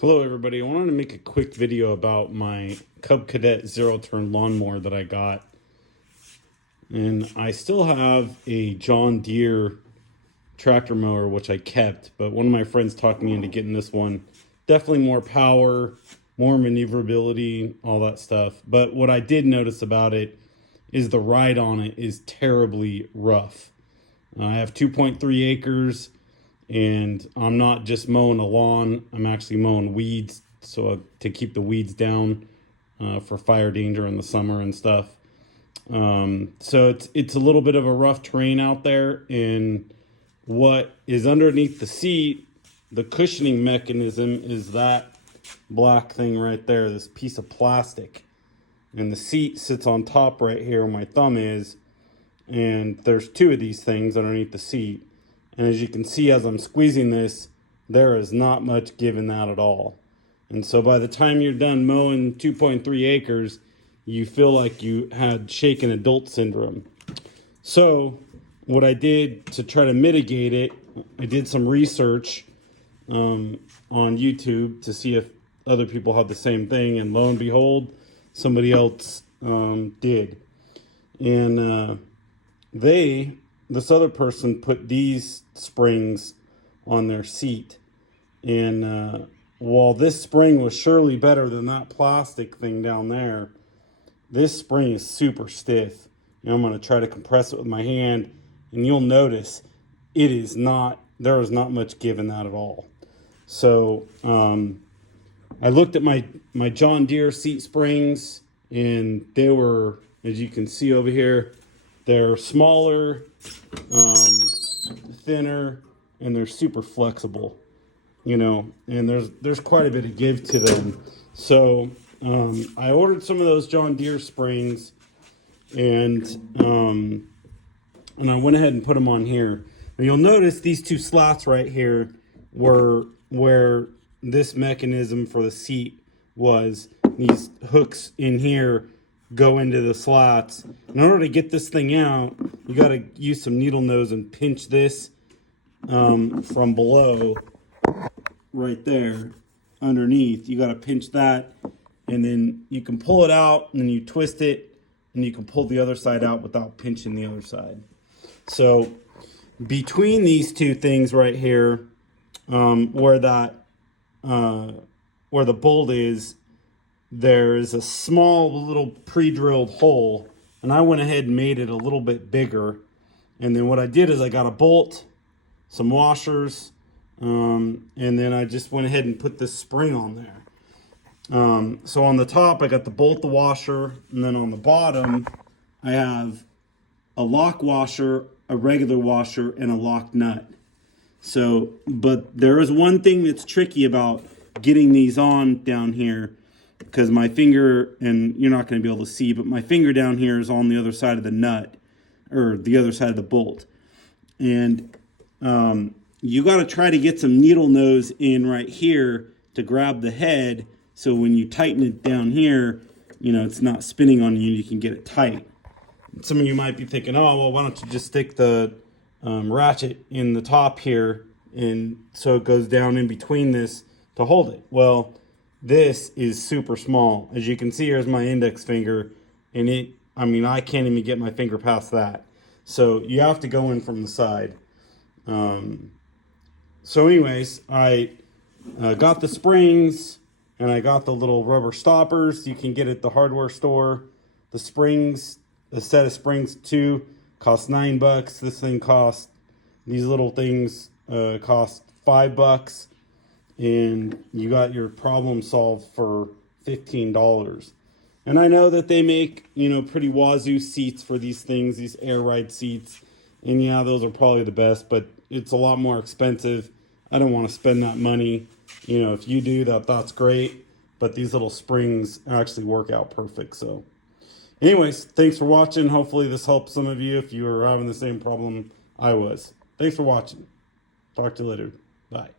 Hello everybody, I wanted to make a quick video about my Cadet zero-turn lawnmower that I got. And I still have a John Deere tractor mower which I kept, but one of my friends talked me into getting this one. Definitely more power, more maneuverability, all that stuff. But what I did notice about it is the ride on it is terribly rough. I have 2.3 acres. And I'm not just mowing a lawn, I'm actually mowing weeds, so to keep the weeds down for fire danger in the summer and stuff. So it's a little bit of a rough terrain out there, and what is underneath the seat, the cushioning mechanism, is that black thing right there, this piece of plastic. And the seat sits on top right here where my thumb is, and there's two of these things underneath the seat. And as you can see, as I'm squeezing this, there is not much give in that at all. And so by the time you're done mowing 2.3 acres, you feel like you had shaken adult syndrome. So what I did to try to mitigate it, I did some research on YouTube to see if other people had the same thing. And lo and behold, somebody else did. And this other person put these springs on their seat. And while this spring was surely better than that plastic thing down there, this spring is super stiff. And I'm going to try to compress it with my hand, and you'll notice there is not much give in that at all. So I looked at my John Deere seat springs, and they were, as you can see over here, they're smaller, thinner, and they're super flexible, and there's quite a bit of give to them. So I ordered some of those John Deere springs, and I went ahead and put them on here. And you'll notice these two slots right here were where this mechanism for the seat was. These hooks in here go into the slots. In order to get this thing out, you got to use some needle nose and pinch this from below right there underneath. You got to pinch that, and then you can pull it out, and then you twist it, and you can pull the other side out without pinching the other side. So between these two things right here, where the bolt is, there's a small little pre-drilled hole, and I went ahead and made it a little bit bigger. And then what I did is I got a bolt, some washers, and then I just went ahead and put this spring on there. So on the top I got the bolt, the washer, and then on the bottom I have a lock washer, a regular washer, and a lock nut. So, but there is one thing that's tricky about getting these on down here, because my finger, and you're not going to be able to see, but my finger down here is on the other side of the nut, or the other side of the bolt. And you got to try to get some needle nose in right here to grab the head, so when you tighten it down here, it's not spinning on you and you can get it tight. Some of you might be thinking, oh, well, why don't you just stick the ratchet in the top here, and so it goes down in between this to hold it. Well, this is super small. As you can see, here's my index finger, and I can't even get my finger past that. So you have to go in from the side. So anyways, I got the springs, and I got the little rubber stoppers you can get at the hardware store. The springs, a set of springs too, cost $9. This thing these little things cost $5. And you got your problem solved for $15. And I know that they make, pretty wazoo seats for these things, these air ride seats. And yeah, those are probably the best, but it's a lot more expensive. I don't want to spend that money. If you do, that's great. But these little springs actually work out perfect. So anyways, thanks for watching. Hopefully this helps some of you if you were having the same problem I was. Thanks for watching. Talk to you later. Bye.